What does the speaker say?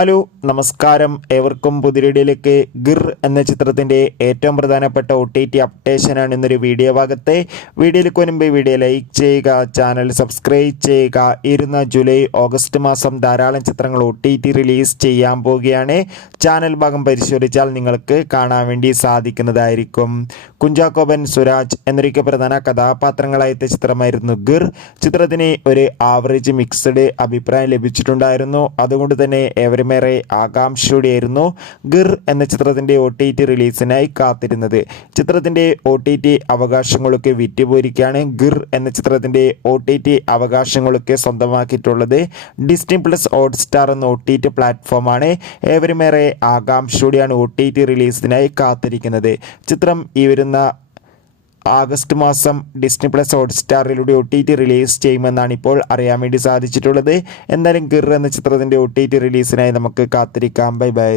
Hello നമസ്കാരം, ഏവർക്കും പുതിയൊരിടിയിലേക്ക്. ഗിർ എന്ന ചിത്രത്തിൻ്റെ ഏറ്റവും പ്രധാനപ്പെട്ട OTT അപ്ഡേഷനാണ് ഇന്നൊരു വീഡിയോ ഭാഗത്തെ. വീഡിയോയിലേക്ക് വരുമ്പോൾ വീഡിയോ ലൈക്ക് ചെയ്യുക, ചാനൽ സബ്സ്ക്രൈബ് ചെയ്യുക. ഇരുന്ന ജൂലൈ ഓഗസ്റ്റ് മാസം ധാരാളം ചിത്രങ്ങൾ OTT റിലീസ് ചെയ്യാൻ പോവുകയാണ്. ചാനൽ ഭാഗം പരിശോധിച്ചാൽ നിങ്ങൾക്ക് കാണാൻ വേണ്ടി സാധിക്കുന്നതായിരിക്കും. കുഞ്ചാക്കോ ബെൻ, സുരാജ് എന്നൊക്കെ പ്രധാന കഥാപാത്രങ്ങളായ ചിത്രമായിരുന്നു ഗിർ. ചിത്രത്തിന് ഒരു ആവറേജ് മിക്സഡ് അഭിപ്രായം ലഭിച്ചിട്ടുണ്ടായിരുന്നു. അതുകൊണ്ട് തന്നെ ഏവരുമേറെ ആകാംക്ഷയോടെയായിരുന്നു ഗിർ എന്ന ചിത്രത്തിൻ്റെ OTT റിലീസിനായി കാത്തിരുന്നത്. ചിത്രത്തിൻ്റെ OTT അവകാശങ്ങളൊക്കെ വിറ്റുപോയിരിക്കുകയാണ്. ഗിർ എന്ന ചിത്രത്തിൻ്റെ OTT അവകാശങ്ങളൊക്കെ സ്വന്തമാക്കിയിട്ടുള്ളത് ഡിസ്നി പ്ലസ് ഹോട്ട്സ്റ്റാർ എന്ന OTT പ്ലാറ്റ്ഫോമാണ്. ഏവരുമേറെ ആകാംക്ഷയോടെയാണ് OTT റിലീസിനായി കാത്തിരിക്കുന്നത്. ചിത്രം ഈ വരുന്ന ആഗസ്റ്റ് മാസം ഡിസ്നി പ്ലസ് ഹോട്ട്സ്റ്റാറിലൂടെ OTT റിലീസ് ചെയ്യുമെന്നാണ് ഇപ്പോൾ അറിയാൻ വേണ്ടി സാധിച്ചിട്ടുള്ളത്. എന്തായാലും ഗിർ എന്ന ചിത്രത്തിൻ്റെ OTT റിലീസിനായി നമുക്ക് കാത്തിരിക്കാം. Bye bye.